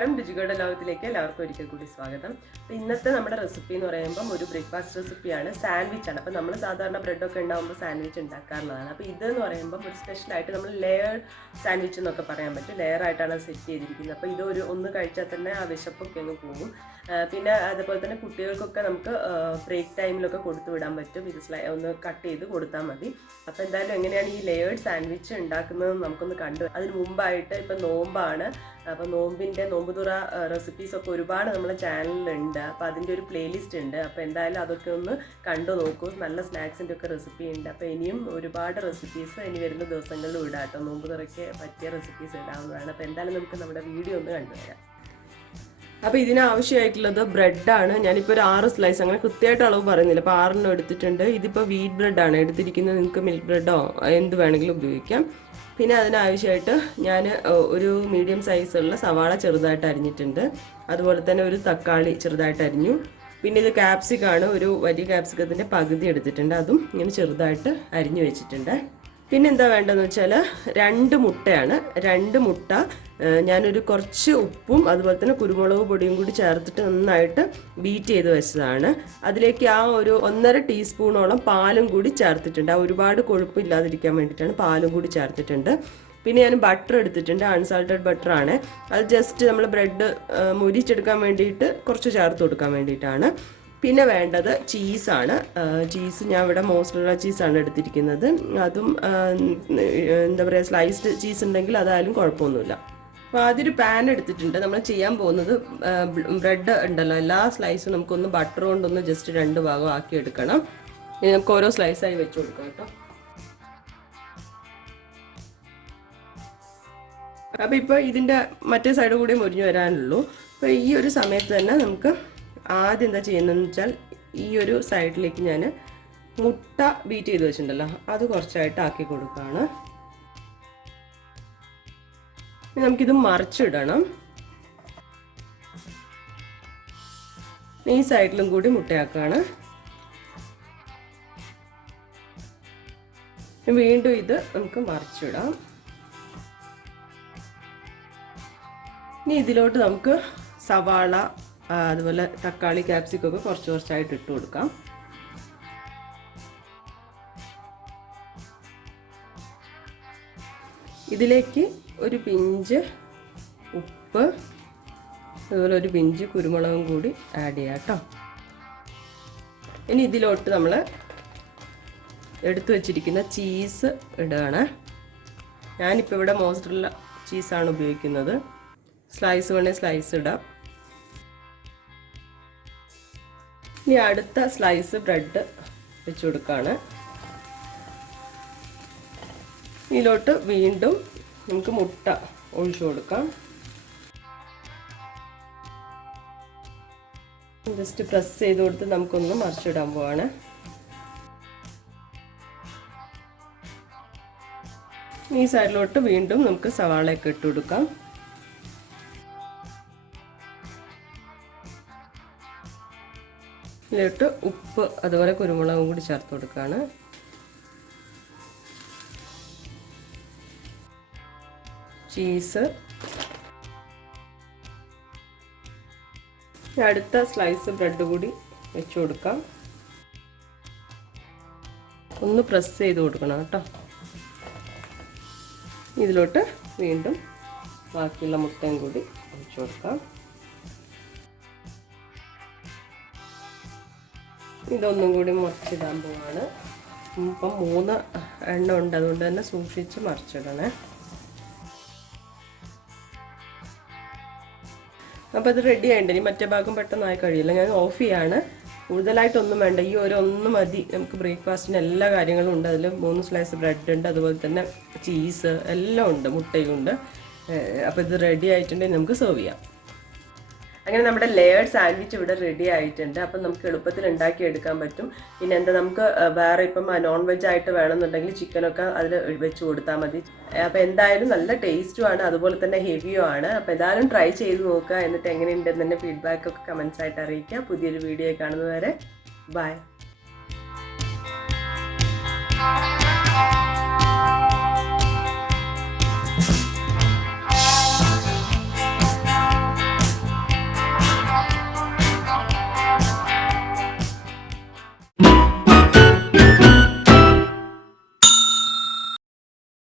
നമസ്കാരം രുചികളുടെ ലോകത്തിലേക്ക് എല്ലാവർക്കും ഒരിക്കൽ കൂടി സ്വാഗതം. അപ്പോൾ ഇന്നത്തെ നമ്മുടെ റെസിപ്പി എന്ന് പറയുമ്പോൾ ഒരു ബ്രേക്ക്ഫാസ്റ്റ് റെസിപ്പിയാണ്, സാൻഡ്വിച്ചാണ്. അപ്പോൾ നമ്മൾ സാധാരണ ബ്രെഡൊക്കെ ഉണ്ടാകുമ്പോൾ സാൻഡ്വിച്ച് ഉണ്ടാക്കാറുള്ളതാണ്. അപ്പോൾ ഇതെന്ന് പറയുമ്പോൾ ഒരു സ്പെഷ്യലായിട്ട് നമ്മൾ ലെയർ സാൻഡ്വിച്ച് എന്നൊക്കെ പറയാൻ പറ്റും. ലെയറായിട്ടാണ് സെറ്റ് ചെയ്തിരിക്കുന്നത്. അപ്പോൾ ഇതൊരു ഒന്ന് കഴിച്ചാൽ തന്നെ ആ വിശപ്പൊക്കെ അങ്ങ് പോകും. പിന്നെ അതുപോലെ തന്നെ കുട്ടികൾക്കൊക്കെ നമുക്ക് ബ്രേക്ക് ടൈമിലൊക്കെ കൊടുത്തു വിടാൻ പറ്റും. ഇത് ഒന്ന് കട്ട് ചെയ്ത് കൊടുത്താൽ മതി. അപ്പോൾ എന്തായാലും എങ്ങനെയാണ് ഈ ലെയേർഡ് സാൻഡ്വിച്ച് ഉണ്ടാക്കുന്നത് നമുക്കൊന്ന് കണ്ടു. അതിന് മുമ്പായിട്ട് ഇപ്പം നോമ്പാണ്. അപ്പോൾ നോമ്പുതുറ റെസിപ്പീസൊക്കെ ഒരുപാട് നമ്മുടെ ചാനലിലുണ്ട്. അപ്പോൾ അതിൻ്റെ ഒരു പ്ലേലിസ്റ്റ് ഉണ്ട്. അപ്പോൾ എന്തായാലും അതൊക്കെ ഒന്ന് കണ്ടു നോക്കൂ. നല്ല സ്നാക്സിൻ്റെ ഒക്കെ റെസിപ്പി ഉണ്ട്. അപ്പോൾ ഇനിയും ഒരുപാട് റെസിപ്പീസ് ഇനി വരുന്ന ദിവസങ്ങളിൽ ഇടാം കേട്ടോ. നോമ്പുതുറയ്ക്ക് പറ്റിയ റെസിപ്പീസ് ഇടാവുന്നതാണ്. അപ്പോൾ എന്തായാലും നമുക്ക് നമ്മുടെ വീഡിയോ ഒന്ന് കണ്ടുവരാം. അപ്പോൾ ഇതിനാവശ്യമായിട്ടുള്ളത് ബ്രെഡാണ്. ഞാനിപ്പോൾ ഒരു 6 സ്ലൈസ്, അങ്ങനെ കൃത്യമായിട്ട് അളവ് പറയുന്നില്ല, അപ്പോൾ 6 എടുത്തിട്ടുണ്ട്. ഇതിപ്പോൾ വീറ്റ് ബ്രെഡാണ് എടുത്തിരിക്കുന്നത്. നിങ്ങൾക്ക് മിൽക്ക് ബ്രെഡോ എന്ത് വേണമെങ്കിലും ഉപയോഗിക്കാം. പിന്നെ അതിനാവശ്യമായിട്ട് ഞാൻ ഒരു മീഡിയം സൈസുള്ള സവാള ചെറുതായിട്ട് അരിഞ്ഞിട്ടുണ്ട്. അതുപോലെ തന്നെ ഒരു തക്കാളി ചെറുതായിട്ട് അരിഞ്ഞു. പിന്നെ ഇത് ക്യാപ്സിക്കാണ്, ഒരു വലിയ ക്യാപ്സിക്കത്തിൻ്റെ പകുതി എടുത്തിട്ടുണ്ട്. അതും ഇങ്ങനെ ചെറുതായിട്ട് അരിഞ്ഞു വെച്ചിട്ടുണ്ട്. പിന്നെ എന്താ വേണ്ടതെന്ന് വെച്ചാൽ 2 മുട്ടയാണ്. 2 മുട്ട ഞാനൊരു കുറച്ച് ഉപ്പും അതുപോലെ തന്നെ കുരുമുളക് പൊടിയും കൂടി ചേർത്തിട്ട് നന്നായിട്ട് ബീറ്റ് ചെയ്ത് വെച്ചതാണ്. അതിലേക്ക് ആ ഒരു 1.5 ടീസ്പൂണോളം പാലും കൂടി ചേർത്തിട്ടുണ്ട്. ഒരുപാട് കൊഴുപ്പില്ലാതിരിക്കാൻ വേണ്ടിയിട്ടാണ് പാലും കൂടി ചേർത്തിട്ടുണ്ട്. പിന്നെ ഞാൻ ബട്ടർ എടുത്തിട്ടുണ്ട്, അൺസാൾട്ടഡ് ബട്ടറാണ്. അത് ജസ്റ്റ് നമ്മൾ ബ്രെഡ് മുരിച്ചെടുക്കാൻ വേണ്ടിയിട്ട് കുറച്ച് ചേർത്ത് കൊടുക്കാൻ വേണ്ടിയിട്ടാണ്. പിന്നെ വേണ്ടത് ചീസാണ്. ചീസ് ഞാൻ ഇവിടെ മോസറല്ല ചീസാണ് എടുത്തിരിക്കുന്നത്. അതും എന്താ പറയുക, സ്ലൈസ്ഡ് ചീസ് ഉണ്ടെങ്കിൽ അതായാലും കുഴപ്പമൊന്നുമില്ല. അപ്പോൾ ആദ്യം പാൻ എടുത്തിട്ടുണ്ട്. നമ്മൾ ചെയ്യാൻ പോകുന്നത് ബ്രെഡ് ഉണ്ടല്ലോ, എല്ലാ സ്ലൈസും നമുക്കൊന്ന് ബട്ടർ കൊണ്ടൊന്ന് ജസ്റ്റ് 2 ഭാഗം ആക്കി എടുക്കണം. ഇനി നമുക്ക് ഓരോ സ്ലൈസായി വെച്ച് കൊടുക്കാം കേട്ടോ. അപ്പോൾ ഇപ്പോൾ ഇതിൻ്റെ മറ്റേ സൈഡ് കൂടി മുരിഞ്ഞു വരാനുള്ളൂ. അപ്പോൾ ഈ ഒരു സമയത്ത് തന്നെ നമുക്ക് ആദ്യം എന്താ ചെയ്യുന്നതെന്ന് വെച്ചാൽ ഈ ഒരു സൈഡിലേക്ക് ഞാൻ മുട്ട ബീറ്റ് ചെയ്ത് വെച്ചിട്ടുണ്ടല്ലോ, അത് കുറച്ചായിട്ട് ആക്കി കൊടുക്കുകയാണ്. നമുക്കിത് മറിച്ചിടണം. ഈ സൈഡിലും കൂടി മുട്ടയാക്കുകയാണ്. വീണ്ടും ഇത് നമുക്ക് മറിച്ചിടാം. ഇനി ഇതിലോട്ട് നമുക്ക് സവാള, അതുപോലെ തക്കാളി, ക്യാപ്സിക്കൊക്കെ കുറച്ചായിട്ട് ഇട്ട് കൊടുക്കാം. ഇതിലേക്ക് ഒരു പിഞ്ച് ഉപ്പ്, അതുപോലെ ഒരു പിഞ്ച് കുരുമുളകും കൂടി ആഡ് ചെയ്യാം കേട്ടോ. ഇനി ഇതിലോട്ട് നമ്മൾ എടുത്തു വച്ചിരിക്കുന്ന ചീസ് ഇടുകയാണ്. ഞാനിപ്പോൾ ഇവിടെ മോസറല്ല ചീസാണ് ഉപയോഗിക്കുന്നത്. സ്ലൈസ് വേണേൽ സ്ലൈസ് ഇടാം. ഇനി അടുത്ത സ്ലൈസ് ബ്രെഡ് വെച്ച് കൊടുക്കുകയാണ്. ഇതിലോട്ട് വീണ്ടും നമുക്ക് മുട്ട ഒഴിച്ചു കൊടുക്കാം. ജസ്റ്റ് പ്രസ് ചെയ്ത് കൊടുത്ത് നമുക്കൊന്ന് മറിച്ചിടാൻ പോവാണ്. ഈ സൈഡിലോട്ട് വീണ്ടും നമുക്ക് സവാളയൊക്കെ ഇട്ട് കൊടുക്കാം. ഇതിലോട്ട് ഉപ്പ് അതുപോലെ കുരുമുളകും കൂടി ചേർത്ത് കൊടുക്കുകയാണ്. ചീസ്, അടുത്ത സ്ലൈസ് ബ്രെഡ് കൂടി വെച്ച് കൊടുക്കാം. ഒന്ന് പ്രസ് ചെയ്ത് കൊടുക്കണം കേട്ടോ. ഇതിലോട്ട് വീണ്ടും ബാക്കിയുള്ള മുട്ടയും കൂടി വെച്ച് കൊടുക്കാം. ഇതൊന്നും കൂടി മറിച്ചിടാൻ പോവാണ്. ഇപ്പം 3 എണ്ണം ഉണ്ട്, അതുകൊണ്ട് തന്നെ സൂക്ഷിച്ച് മറിച്ചിടണേ. അപ്പോൾ ഇത് റെഡി ആയിട്ട് ഇനി മറ്റേ ഭാഗം പെട്ടെന്നായി കഴിയില്ല. ഞാൻ ഓഫ് ചെയ്യാണ്. കൂടുതലായിട്ടൊന്നും വേണ്ട, ഈ ഒന്ന് മതി. നമുക്ക് ബ്രേക്ക്ഫാസ്റ്റിന് എല്ലാ കാര്യങ്ങളും ഉണ്ട്. അതിൽ 3 സ്ലൈസ് ബ്രെഡ് ഉണ്ട്, അതുപോലെ തന്നെ ചീസ് എല്ലാം ഉണ്ട്, മുട്ടയും ഉണ്ട്. അപ്പോൾ ഇത് റെഡി ആയിട്ടുണ്ടെങ്കിൽ നമുക്ക് സെർവ് ചെയ്യാം. അങ്ങനെ നമ്മുടെ ലെയർഡ് സാൻഡ്വിച്ച് ഇവിടെ റെഡി ആയിട്ടുണ്ട്. അപ്പം നമുക്ക് എളുപ്പത്തിൽ ഉണ്ടാക്കിയെടുക്കാൻ പറ്റും. പിന്നെ എന്താ, നമുക്ക് വേറെ ഇപ്പം നോൺ വെജ് ആയിട്ട് വേണമെന്നുണ്ടെങ്കിൽ ചിക്കനൊക്കെ അതിൽ വെച്ച് കൊടുത്താൽ മതി. അപ്പോൾ എന്തായാലും നല്ല ടേസ്റ്റുമാണ്, അതുപോലെ തന്നെ ഹെവിയും ആണ്. അപ്പോൾ എന്തായാലും ട്രൈ ചെയ്ത് നോക്കുക. എന്നിട്ട് എങ്ങനെയുണ്ടെന്ന് തന്നെ ഫീഡ്ബാക്കൊക്കെ കമൻസ് ആയിട്ട് അറിയിക്കുക. പുതിയൊരു വീഡിയോ കാണുന്നതുവരെ ബൈ.